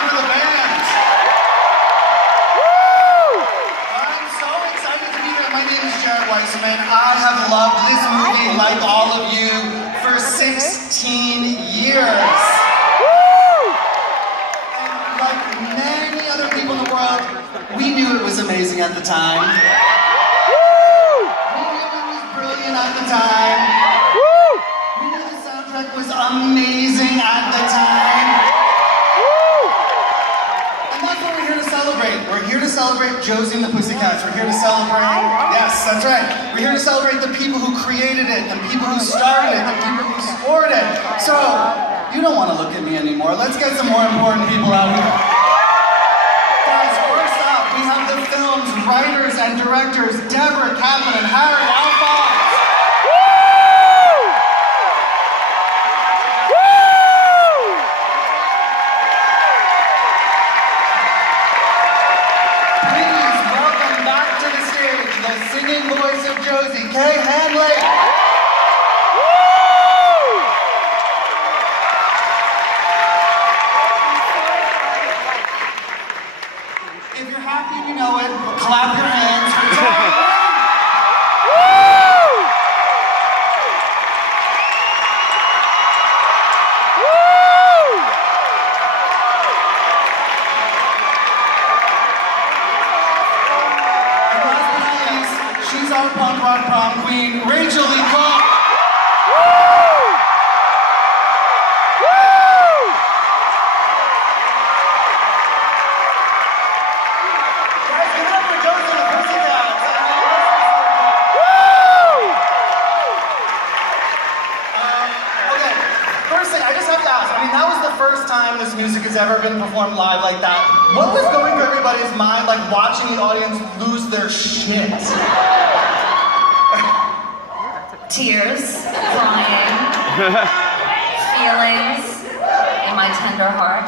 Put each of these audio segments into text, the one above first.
round for the band. I'm so excited to be here. My name is Jared Weissman. I have loved this movie, like all of you, for 16 years. And like many other people in the world, we knew it was amazing at the time. We knew it was brilliant at the time. We knew the soundtrack was amazing at the time. And that's what we're here to celebrate. We're here to celebrate Josie and the Pussycats. We're here to celebrate, yes, that's right. We're here to celebrate the people who created it, the people who started it, the people who scored it. So, you don't want to look at me anymore. Let's get some more important people out here. Guys, first up, we have the film's writers and directors, Deborah Kaplan and Harry Alphonse. Please welcome back to the stage the singing voice of Josie, Hanley. If you're happy, you know it. Clap your hands for Josie. And last but not least, she's our punk rock prom queen, Rachel Lee Cook. Guys, give it up for Josie and the Pussycats. Okay, first thing, I just have to ask, I mean, that was the first time this music has ever been performed live like that. What was going through everybody's mind, like watching the audience lose their shit? Tears, crying, feelings in my tender heart.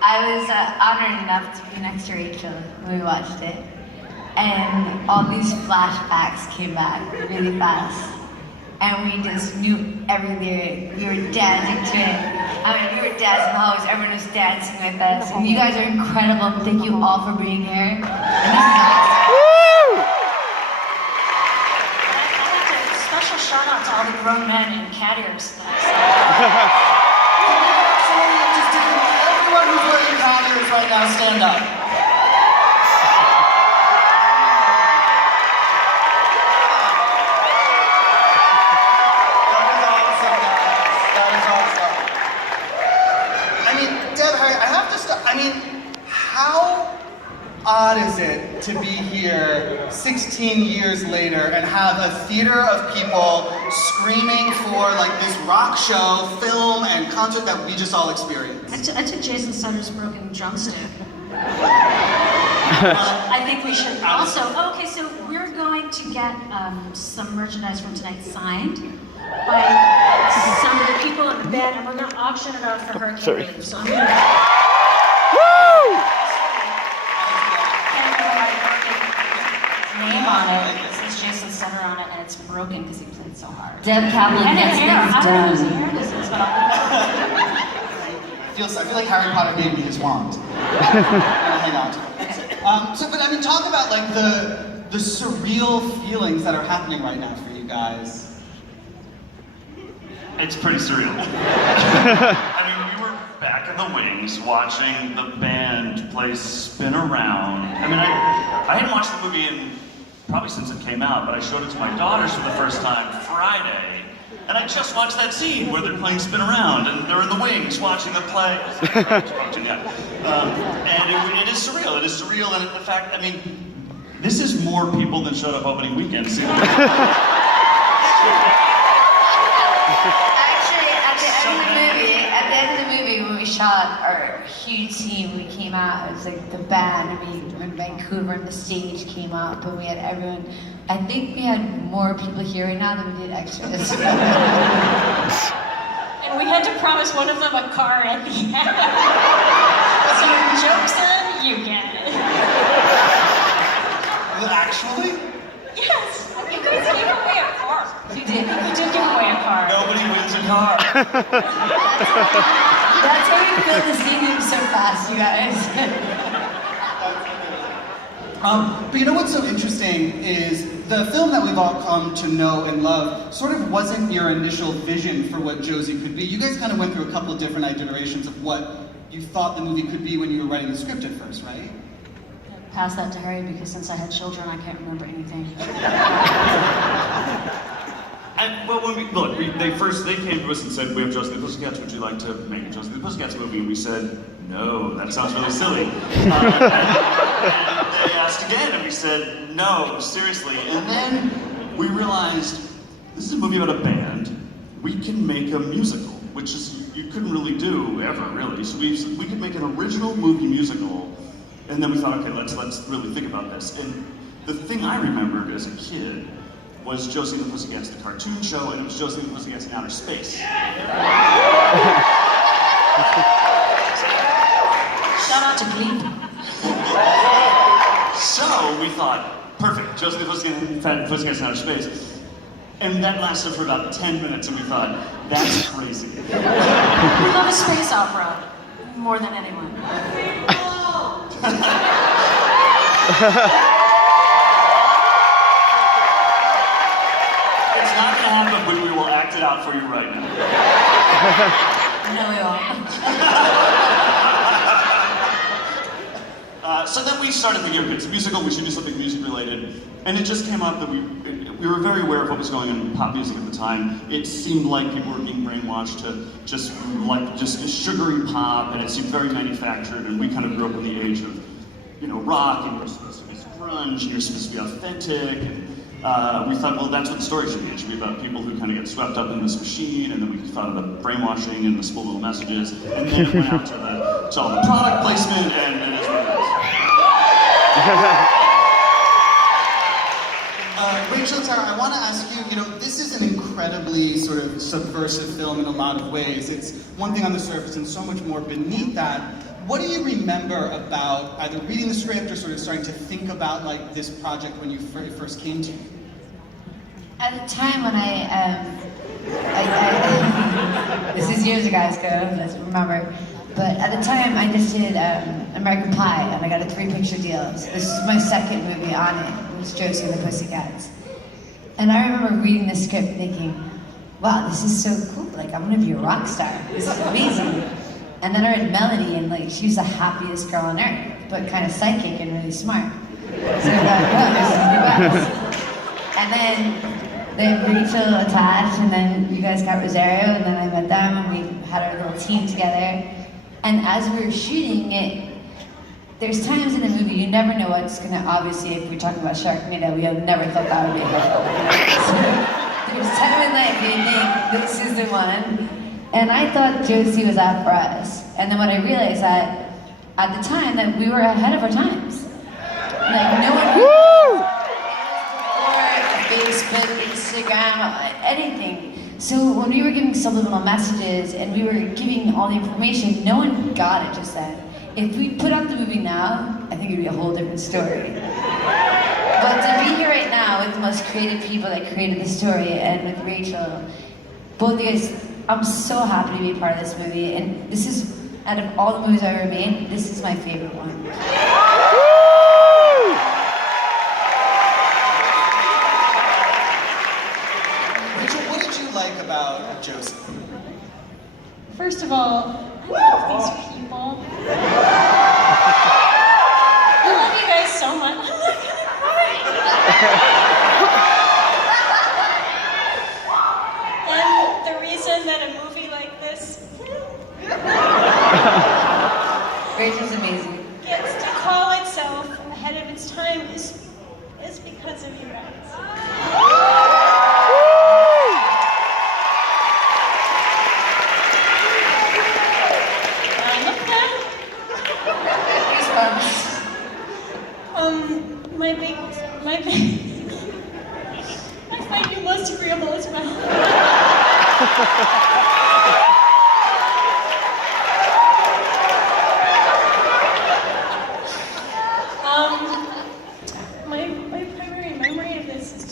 I was honored enough to be next to Rachel when we watched it, and all these flashbacks came back really fast, and we just knew every lyric. We were dancing to it. I mean, we were dancing always. Everyone was dancing with us. And you guys are incredible. Thank you all for being here. And this is awesome. Special shout out to all the grown men and cat ears. Everyone who's wearing cat ears right now, stand up. That is awesome, guys. That is awesome. I mean, Deb, I have to stop. I mean, how odd is it to be here 16 years later and have a theater of people screaming for like this rock show, film, and concert that we just all experienced? I took Jason Sutter's broken drumstick. I think we should also. Okay, so we're going to get some merchandise from tonight signed by some of the people in the band, and we're going to auction it off for Hurricane Reef. So I'm going to. Name on it. It says Jason Sutter on it, and it's broken because he played so hard. Deb Kaplan And gets hair. I don't know whose things hair done. this is, but I feel like Harry Potter gave me his wand. I'll hang on to it. But I mean, talk about like the surreal feelings that are happening right now for you guys. It's pretty surreal. I mean, we were back in the wings watching the band play Spin Around. I mean, I hadn't watched the movie probably since it came out, but I showed it to my daughters for the first time Friday. And I just watched that scene where they're playing Spin Around and they're in the wings watching the play. And it is surreal. It is surreal. And the fact, I mean, this is more people than showed up opening weekend to see the movie. Actually, at the end of the movie, when we shot our huge scene, we came out, it was like the band, we were in Vancouver, and the stage came up, and we had everyone. I think we had more people here right now than we did extras. and we had to promise one of them a car at the end. So jokes in, you get it. Actually? Yes, you guys gave away a car. You did. You did give away a car. Nobody wins a car. That's how we filled the stadium so fast, you guys. But you know what's so interesting is the film that we've all come to know and love sort of wasn't your initial vision for what Josie could be. You guys kind of went through a couple of different iterations of what you thought the movie could be when you were writing the script at first, right? Pass that to Harry because since I had children, I can't remember anything. Well, when they came to us and said, we have Josie and the Pussycats, would you like to make a Josie and the Pussycats movie? And we said, no, that sounds really silly. And they asked again, and we said, no, seriously. And then we realized, this is a movie about a band. We can make a musical, which is, you couldn't really do ever, really. So we could make an original movie musical, and then we thought, okay, let's really think about this. And the thing I remembered as a kid was Josie and the Pussycats, the cartoon show, and it was Josie and the Pussycats in outer space. Shout out to Glee. So we thought, perfect, Josie and the Pussycats in outer space. And that lasted for about 10 minutes, and we thought, that's crazy. We love a space opera more than anyone. It's not gonna happen, but we will act it out for you right now. No, we won't. So then we started thinking, okay, it's a musical, we should do something music related. And it just came up that we were very aware of what was going on in pop music at the time. It seemed like people were being brainwashed to just sugary pop, and it seemed very manufactured, and we kind of grew up in the age of, rock, and you're supposed to be grunge, and you're supposed to be authentic, and we thought, well, that's what the story should be. It should be about people who kind of get swept up in this machine, and then we thought of the brainwashing and the small little messages, and then it went out to all the product placement, and it is what it is. Rachel, Tara, I want to ask you, this is an incredibly sort of subversive film in a lot of ways. It's one thing on the surface and so much more beneath that. What do you remember about either reading the script or sort of starting to think about like this project when you first came to it? At the time when this is years ago, so let's remember. But at the time, I just did American Pie, and I got a 3-picture deal. So this is my second movie on it. It was Josie and the Pussycats. And I remember reading the script thinking, wow, this is so cool. Like, I'm gonna be a rock star. This is amazing. And then I read Melody, and like, she was the happiest girl on earth, but kind of psychic and really smart. So I thought, oh, this is the best. And then Rachel attached, and then you guys got Rosario, and then I met them, and we had our little team together. And as we were shooting it, there's times in the movie you never know what's gonna, obviously, if we're talking about Sharknado, we have never thought that would be a hit. So there's time in life you think, this is the one. And I thought Josie was out for us. And then when I realized that, at the time, that we were ahead of our times. Like, no one Facebook, Instagram, anything. So when we were giving subliminal messages and we were giving all the information, no one got it just then. If we put out the movie now, I think it'd be a whole different story. But to be here right now with the most creative people that created the story, and with Rachel, both of you guys, I'm so happy to be a part of this movie. And this is, out of all the movies I've ever made, this is my favorite one. Rachel, what did you like about Josie? First of all, I love these people. I love you guys so much. I'm not gonna cry. And the reason that a movie like this Rachel's amazing. gets to call itself ahead of its time is because of you guys. I find you most agreeable as well. My primary memory of this is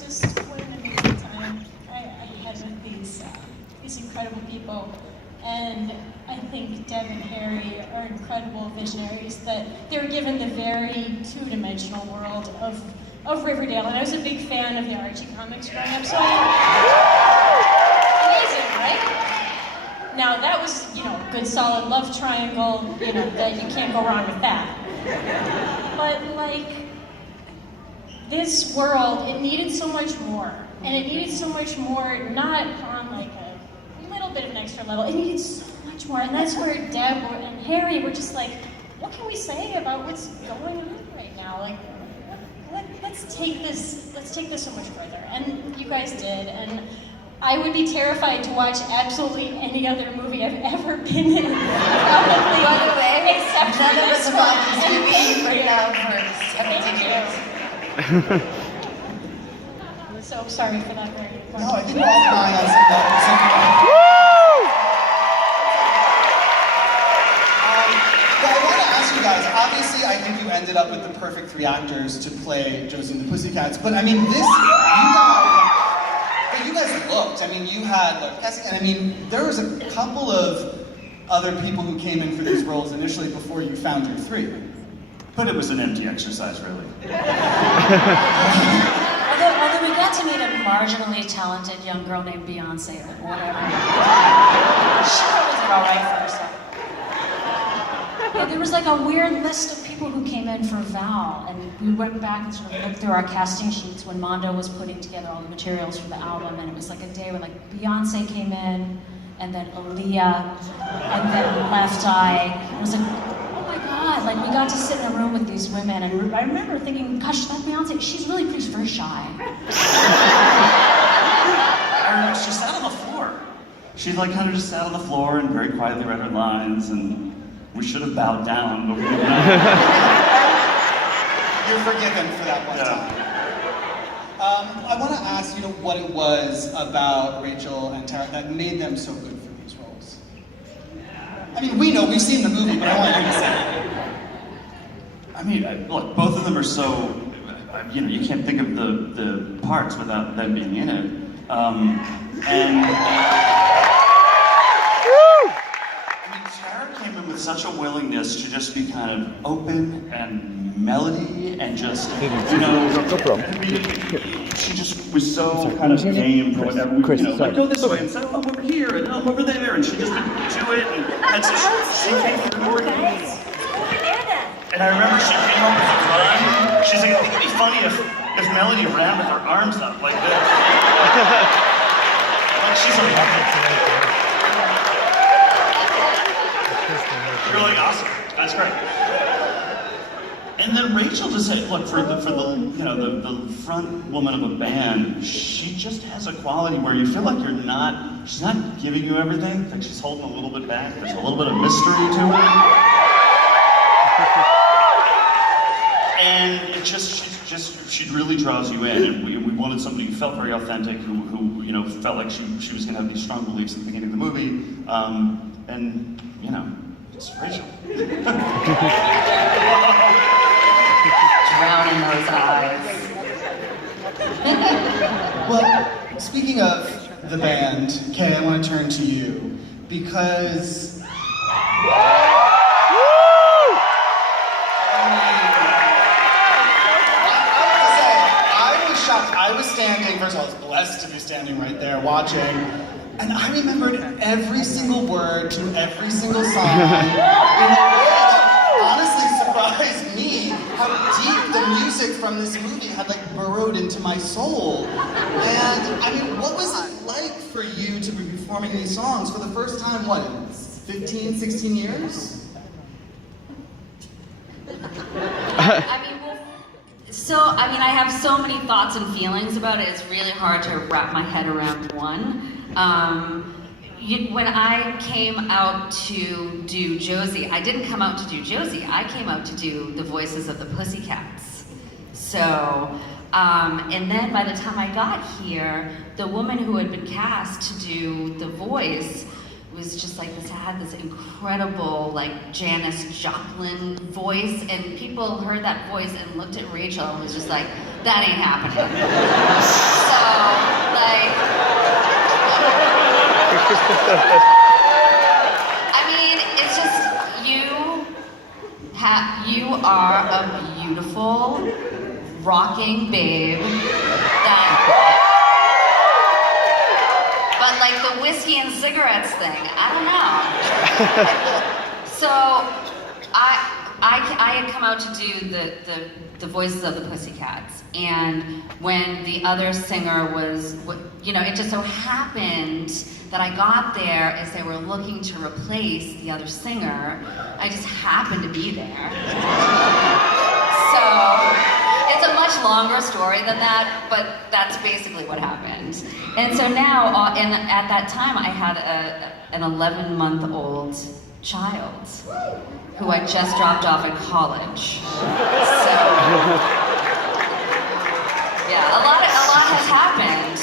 I think Deb and Harry are incredible visionaries, that they're given the very two-dimensional world of Riverdale. And I was a big fan of the Archie comics growing up, so amazing, right? Now that was, good solid love triangle, that you can't go wrong with that. But this world, it needed so much more. And it needed so much more, not on a little bit of an extra level, it needed so much more. And that's where Deb and Harry were just like, what can we say about what's going on right now? Let's take this so much further. And you guys did, and I would be terrified to watch absolutely any other movie I've ever been in. Probably, By the way, except for none of this us one. watched this movie right now for 17 years. So sorry for that very No, I think we're all crying on something. But I want to ask you guys, obviously I think you ended up with the perfect 3 actors to play Josie and the Pussycats, but I mean you guys looked, you had casting, and there was a couple of other people who came in for these roles initially before you found your 3. But it was an empty exercise, really. Although we got to meet a marginally talented young girl named Beyonce or whatever. She probably did all right for herself. Yeah, there was a weird list of people who came in for Val, and we went back and sort of looked through our casting sheets when Mondo was putting together all the materials for the album, and it was a day where Beyonce came in, and then Aaliyah, and then Left Eye. It was oh my God, we got to sit in a room with these women, and I remember thinking, gosh, that Beyonce, she's really very shy. I remember she sat on the floor. She kind of just sat on the floor and very quietly read her lines, and we should have bowed down, but we didn't. You're forgiven for that one time. I want to ask what it was about Rachel and Tara that made them so good for these roles. We know, we've seen the movie, but I want you to say it. Look, both of them are so, you can't think of the parts without them being in it. Tara came in with such a willingness to just be kind of open and melody and just, she just was so kind of game for whatever we, go this way and say, oh, I'm over here and I'm over there, and she just would do it, and so she came forward. And I remember she came up with a line. She's like, I think it'd be funny if Melody ran with her arms up like this. She's a really awesome. That's great. And then Rachel just said, look, for the front woman of a band, she just has a quality where you feel like she's not giving you everything, that she's holding a little bit back. There's a little bit of mystery to it. And she really draws you in, and we wanted somebody who felt very authentic, who felt like she was going to have these strong beliefs at the beginning of the movie, and it's Rachel. Drowning those eyes. Well, speaking of the band, Kay, I want to turn to you because I was shocked. I was standing, first of all, I was blessed to be standing right there watching, and I remembered every single word to every single song in a way that honestly surprised me how deep the music from this movie had burrowed into my soul. And what was it like for you to be performing these songs for the first time, 15, 16 years? I have so many thoughts and feelings about it. It's really hard to wrap my head around one. When I came out to do Josie, I didn't come out to do Josie. I came out to do the voices of the Pussycats. So, and then by the time I got here, the woman who had been cast to do the voice was just had this incredible Janis Joplin voice, and people heard that voice and looked at Rachel and was just like, that ain't happening. are a beautiful, rocking babe but like the whiskey and cigarettes thing, I don't know. So I had come out to do the voices of the Pussycats, and when the other singer was, it just so happened that I got there as they were looking to replace the other singer. I just happened to be there. So it's a much longer story than that, but that's basically what happened. And so now, and at that time, I had an 11-month-old child who I just dropped off at college. So, yeah, a lot has happened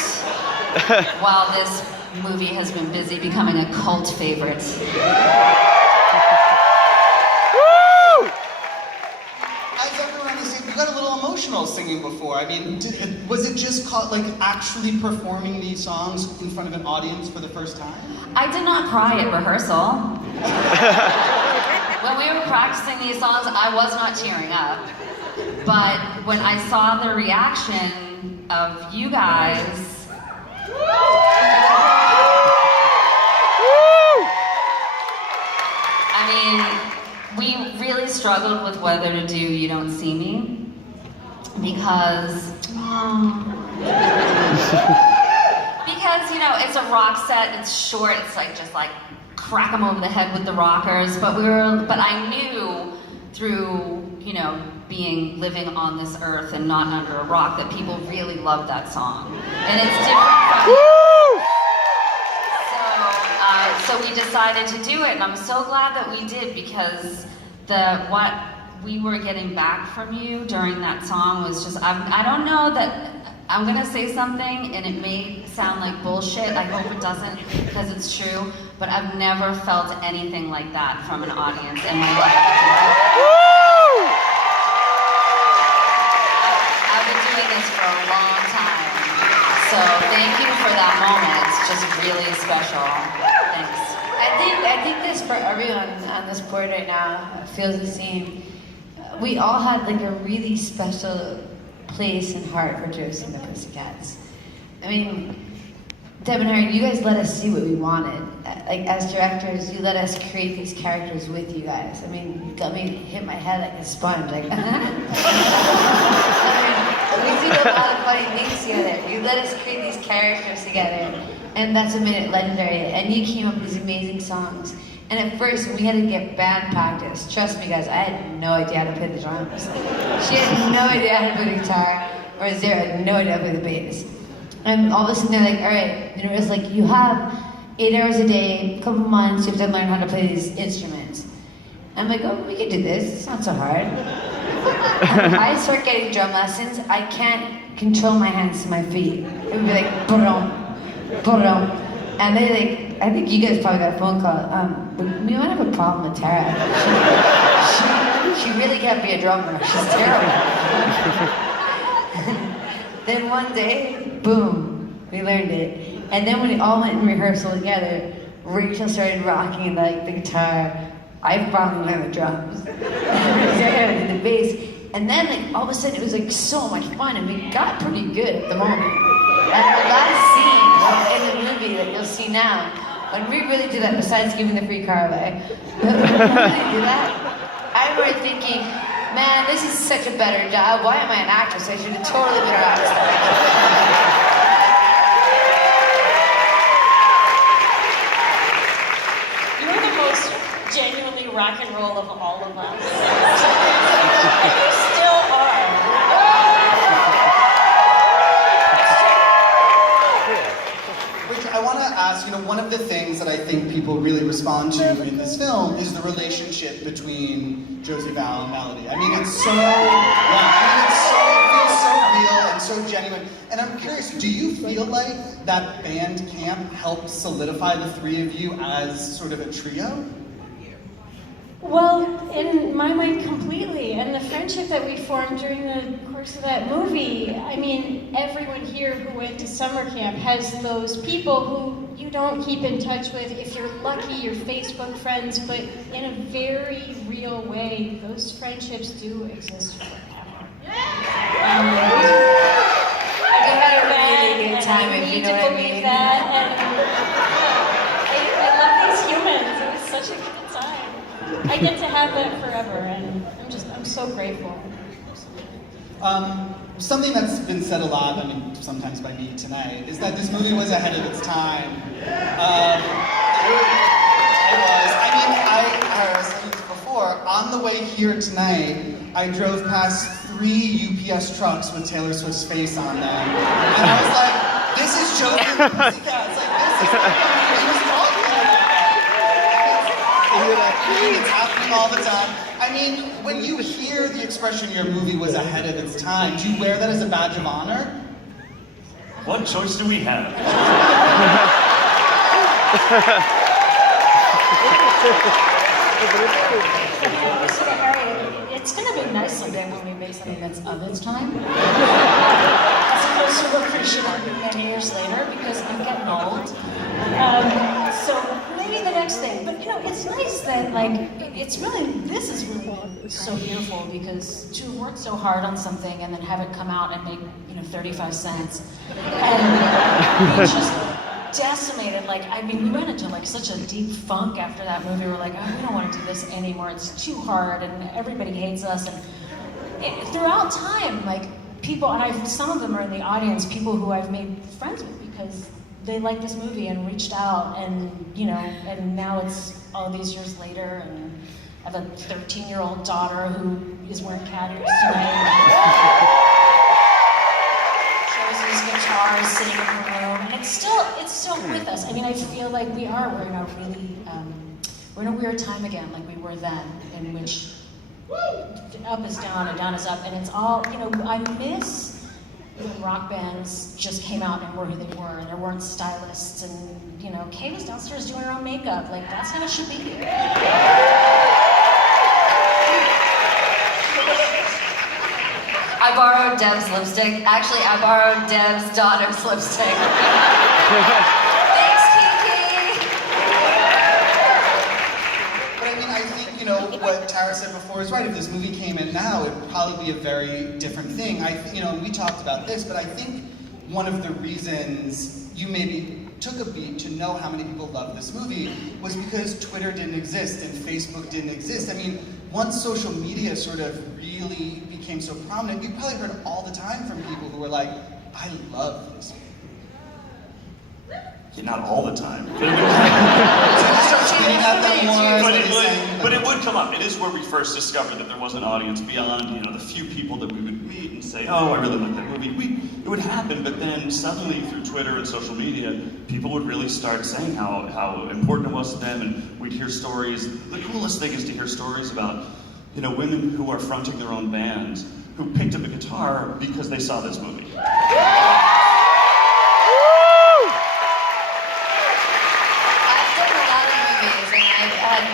while this movie has been busy becoming a cult favorite. As everyone has seen, you got a little emotional singing before. I mean, was it just called, like, actually performing these songs in front of an audience for the first time? I did not cry at rehearsal. When we were practicing these songs, I was not tearing up. But when I saw the reaction of you guys, I mean, we really struggled with whether to do You Don't See Me, because it's a rock set, it's short, it's like just like crack them over the head with the rockers, but I knew through, living on this earth and not under a rock, that people really love that song. And it's different from... So we decided to do it, and I'm so glad that we did, because what we were getting back from you during that song was just, I don't know that, I'm gonna say something and it may sound like bullshit, I hope it doesn't, because it's true, but I've never felt anything like that from an audience in my life. I've been doing this for a long time, so thank you for that moment, it's just really special. Thanks. I think this, for everyone on this board right now, feels the same. We all had like a really special place and heart for Josie and the Pussycats. I mean, Deb and Harry, you guys let us see what we wanted. Like, as directors, you let us create these characters with you guys. I mean, you got me to hit my head like a sponge, like, I mean, we did a lot of funny things together. You let us create these characters together, and that's what made it legendary. And you came up with these amazing songs. And at first, we had to get band practice. Trust me, guys, I had no idea how to play the drums. She had no idea how to play the guitar, or Zara had no idea how to play the bass. And all of a sudden, they're like, all right, and it was like, you have 8 hours a day, a couple months, you have to learn how to play these instruments. I'm like, oh, we can do this, it's not so hard. I start getting drum lessons, I can't control my hands to my feet. It would be like, boom, boom. And they like, I think you guys probably got a phone call. We might have a problem with Tara. She really can't be a drummer. She's terrible. Then one day, boom, we learned it. And then when we all went in rehearsal together, Rachel started rocking like the guitar. I finally learned the drums. Sarah did the bass. And then like all of a sudden it was like so much fun, and we got pretty good at the moment. And our last scene in the movie that you'll see now, when we really did that, besides giving the free car away, but when we really did that, I remember thinking, man, this is such a better job. Why am I an actress? I should have totally been a rock star. You're the most genuinely rock and roll of all of us. And you still are. I want to ask, one of the things that I think people really respond to in this film is the relationship between Josie, Val, and Melody. I mean, it's so, it feels so real and so genuine. And I'm curious, do you feel like that band camp helped solidify the three of you as sort of a trio? Well, in my mind, completely. And the friendship that we formed during the course of that movie, I mean, everyone here who went to summer camp has those people who you don't keep in touch with, if you're lucky, your Facebook friends, but in a very real way, those friendships do exist forever. I had a really good time, if you know what I mean. That, and I love these humans. It was such a good time. I get to have that forever, and I'm so grateful. Something that's been said a lot, I mean, sometimes by me tonight, is that this movie was ahead of its time. It was. I mean, I was saying this before. On the way here tonight, I drove past 3 UPS trucks with Taylor Swift's face on them, and I was like, "This is Josie and the Pussycats. Like, this is the movie was talking about." It's happening all the time. I mean, when you hear the expression "your movie was ahead of its time," do you wear that as a badge of honor? What choice do we have? Harry, it's going to be nice someday when we make something that's of its time, as opposed to appreciating it many years later, because I'm getting old. So maybe the next thing, but it's nice that this is really so beautiful, because to have worked so hard on something and then have it come out and make 35 cents and be just decimated. We went into such a deep funk after that movie. We're like, oh, we don't want to do this anymore. It's too hard, and everybody hates us. And throughout time, people, and some of them are in the audience, people who I've made friends with because they liked this movie and reached out, and and now it's all these years later, and I have a 13-year-old daughter who is wearing cat ears tonight. Josie's guitar is sitting in her room, and it's still with us. I mean, I feel like we're in a really, we're in a weird time again, like we were then, in which up is down and down is up, and it's all, I miss when rock bands just came out and were who they were, and there weren't stylists, and Kay was downstairs doing her own makeup. That's how it should be. I borrowed Deb's lipstick. Actually, I borrowed Deb's daughter's lipstick. Thanks, Kiki. But I mean, I think, what Tara said before is right. If this movie came in now, it would probably be a very different thing. We talked about this, but I think one of the reasons you maybe took a beat to know how many people loved this movie was because Twitter didn't exist and Facebook didn't exist. I mean, once social media sort of really became so prominent, you probably heard all the time from people who were like, I love this movie. Yeah, not all the time. So you start tweeting at them more, but it would come up. It is where we first discovered that there was an audience beyond, the few people that we would meet and say, oh, I really like that movie. It would happen, but then suddenly through Twitter and social media, people would really start saying how important it was to them, and we'd hear stories. The coolest thing is to hear stories about, women who are fronting their own bands, who picked up a guitar because they saw this movie.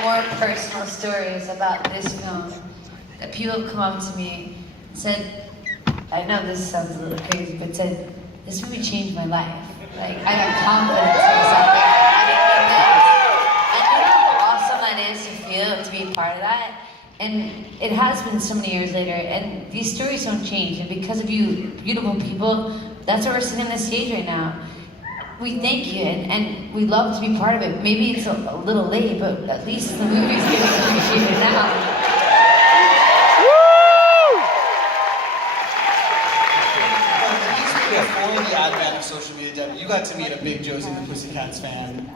More personal stories about this film that people have come up to me and said, I know this sounds a little crazy, but said, this movie changed my life. I got confidence in something. I know how awesome that is to feel, to be a part of that. And it has been so many years later, and these stories don't change. And because of you beautiful people, that's why we're sitting on this stage right now. We thank you, and we love to be part of it. Maybe it's a little late, but at least the movie's getting appreciated now. Before the advent of social media, Deb, you got to meet a big Josie and the Pussycats fan.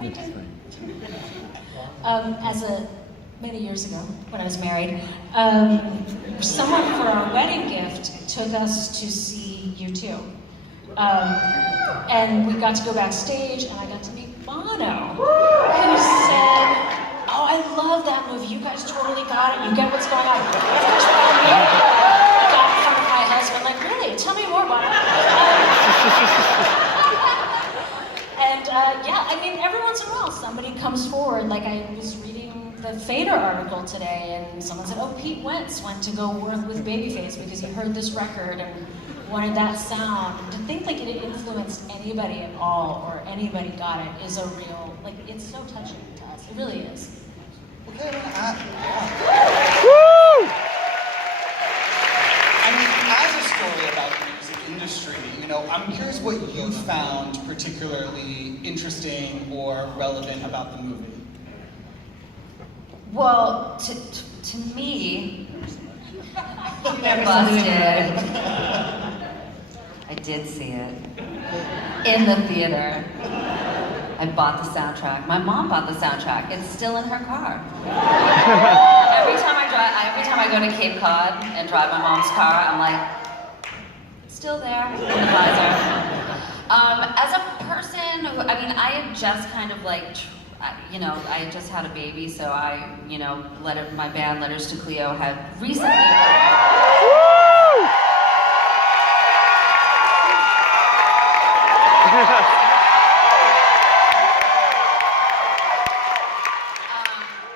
Many years ago, when I was married, someone for our wedding gift took us to see U2. And we got to go backstage, and I got to meet Bono, who said, oh, I love that movie. You guys totally got it. You get what's going on. I got in front of my husband, really? Tell me more, Bono. Every once in a while, somebody comes forward. I was reading the Fader article today, and someone said, oh, Pete Wentz went to go work with Babyface because he heard this record, and wanted that sound. To think like it influenced anybody at all, or anybody got it, is a real, like, it's so touching to us. It really is. Okay, I want to ask. I mean, as a story about the music industry, you know, I'm curious what you found particularly interesting or relevant about the movie. Well, to me, busted. I did see it in the theater. I bought the soundtrack. My mom bought the soundtrack. It's still in her car. Every time I go to Cape Cod and drive my mom's car, I'm like, it's still there in the visor. As a person, I mean, I had just kind of like, you know, I had just had a baby, so I, you know, my band Letters to Cleo had recently.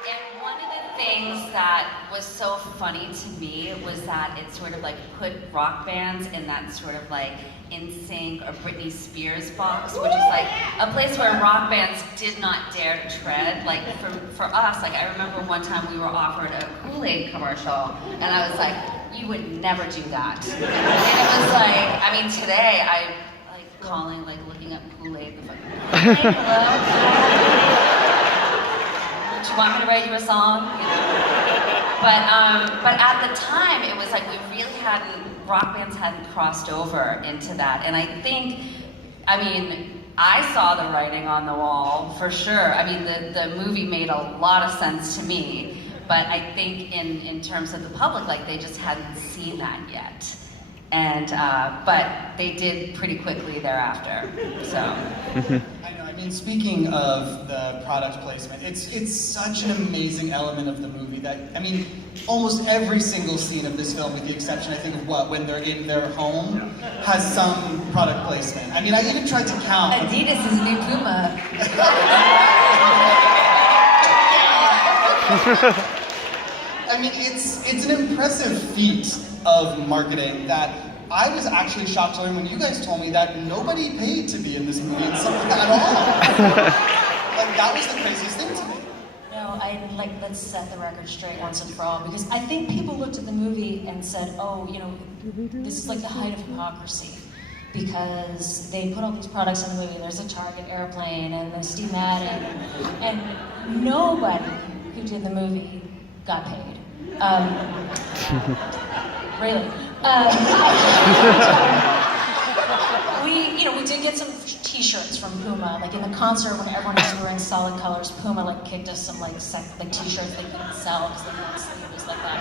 And one of the things that was so funny to me was that it sort of like put rock bands in that sort of like NSYNC or Britney Spears box, which is like a place where rock bands did not dare to tread. Like for us, like I remember one time we were offered a Kool-Aid commercial, and I was like, you would never do that. And it was like, I mean, today I like calling, like looking up Kool-Aid, the fucking Kool-Aid, hello? Do you want me to write you a song? You know? But at the time, it was like rock bands hadn't crossed over into that. And I think, I mean, I saw the writing on the wall, for sure. I mean, the movie made a lot of sense to me, but I think in terms of the public, like, they just hadn't seen that yet. And, but they did pretty quickly thereafter, so. I know, I mean, speaking of the product placement, it's such an amazing element of the movie that, I mean, almost every single scene of this film, with the exception, I think, of when they're in their home, has some product placement. I mean, I even tried to count. Adidas is a new Puma. I mean, it's an impressive feat of marketing that I was actually shocked to learn when you guys told me that nobody paid to be in this movie at all. Like, that was the craziest thing to me. No, let's set the record straight once and for all, because I think people looked at the movie and said, oh, you know, this is like the height of hypocrisy, because they put all these products in the movie. There's a Target airplane and the Steve Madden, and nobody who did the movie got paid. Really. We did get some T-shirts from Puma. Like in the concert, when everyone was wearing solid colors, Puma like kicked us some like T-shirts they couldn't sell because they weren't sleeveless like that.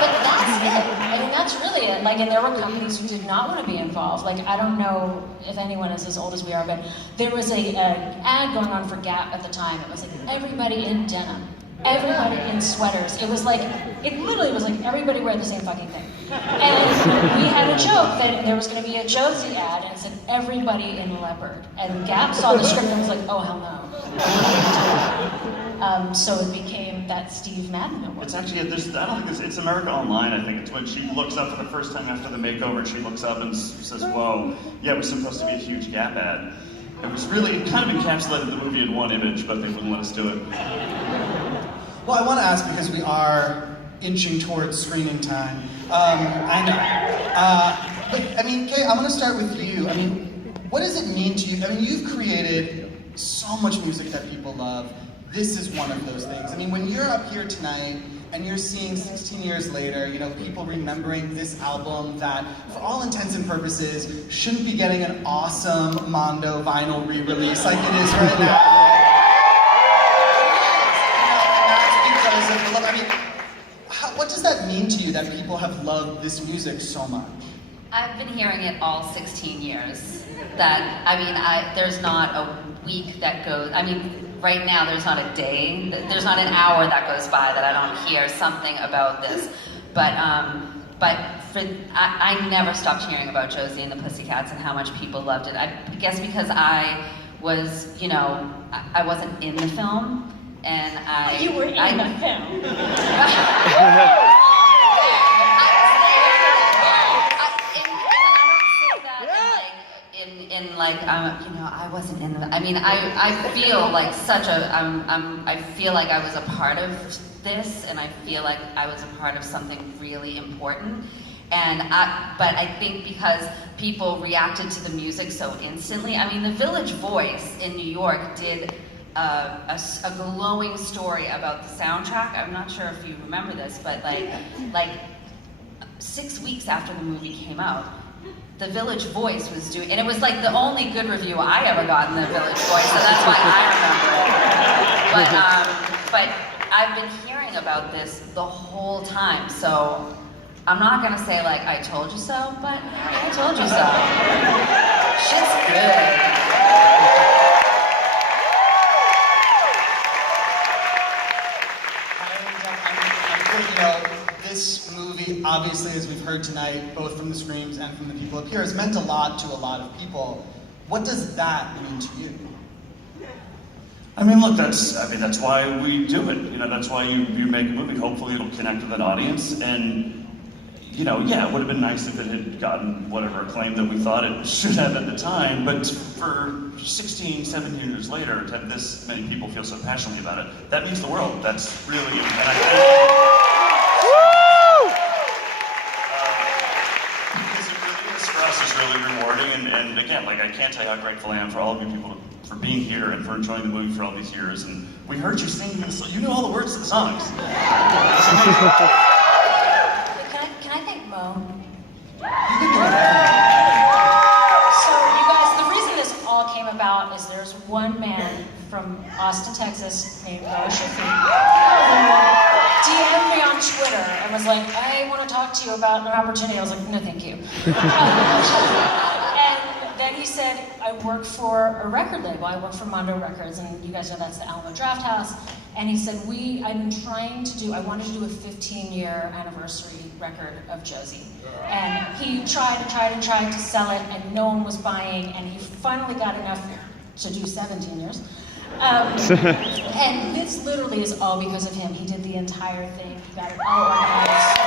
But that's it. I mean, that's really it. Like, and there were companies who did not want to be involved. Like, I don't know if anyone is as old as we are, but there was an ad going on for Gap at the time. It was like everybody in denim. Everybody in sweaters. It literally was like everybody wear the same fucking thing. And we had a joke that there was going to be a Josie ad, and it said everybody in leopard. And Gap saw the script and was like, oh hell no. So it became that Steve Madden award. It's actually, I don't think it's America Online, I think. It's when she looks up for the first time after the makeover, she looks up and says, whoa, yeah, it was supposed to be a huge Gap ad. It kind of encapsulated the movie in one image, but they wouldn't let us do it. Well, I want to ask, because we are inching towards screening time. I know. But, I mean, Kay, I want to start with you. I mean, what does it mean to you? I mean, you've created so much music that people love. This is one of those things. I mean, when you're up here tonight and you're seeing 16 years later, you know, people remembering this album that, for all intents and purposes, shouldn't be getting an awesome Mondo vinyl re-release like it is right now. I mean, what does that mean to you that people have loved this music so much? I've been hearing it all 16 years. There's not a week that goes, right now there's not a day, there's not an hour that goes by that I don't hear something about this. But I never stopped hearing about Josie and the Pussycats and how much people loved it. I guess because I was, you know, I wasn't in the film. And You were in the film. like, you know, I wasn't in the, I mean, I feel like I feel like I was a part of this, and I feel like I was a part of something really important. But I think because people reacted to the music so instantly, I mean, the Village Voice in New York did a glowing story about the soundtrack. I'm not sure if you remember this, but like 6 weeks after the movie came out, the Village Voice was doing, and it was like the only good review I ever got in the Village Voice, so that's why I remember it. But I've been hearing about this the whole time, so I'm not gonna say like I told you so, but I told you so. Shit's good. You know, this movie, obviously, as we've heard tonight, both from the screams and from the people up here, has meant a lot to a lot of people. What does that mean to you? I mean, look, that's why we do it. You know, that's why you make a movie. Hopefully it'll connect with an audience. And, you know, yeah, it would have been nice if it had gotten whatever acclaim that we thought it should have at the time. But for 16, 17 years later, to have this many people feel so passionately about it, that means the world. That's really, and I think, because it really is, for us, it's really rewarding. And again, like, I can't tell you how grateful I am for all of you people for being here and for enjoying the movie for all these years. And we heard you singing this, you knew all the words to the songs. Can I thank Mo? So you guys, the reason this all came about is there's one man from Austin, Texas named Mo Shafi who DM'd me on Twitter and was like, I want to talk to you about an opportunity. I was like, no, thank you. And then he said, I work for a record label. I work for Mondo Records, and you guys know that's the Alamo Draft House. And he said, I wanted to do a 15-year anniversary record of Josie. And he tried to sell it, and no one was buying, and he finally got enough to do 17 years. And this literally is all because of him. He did the entire thing. He got it all organized.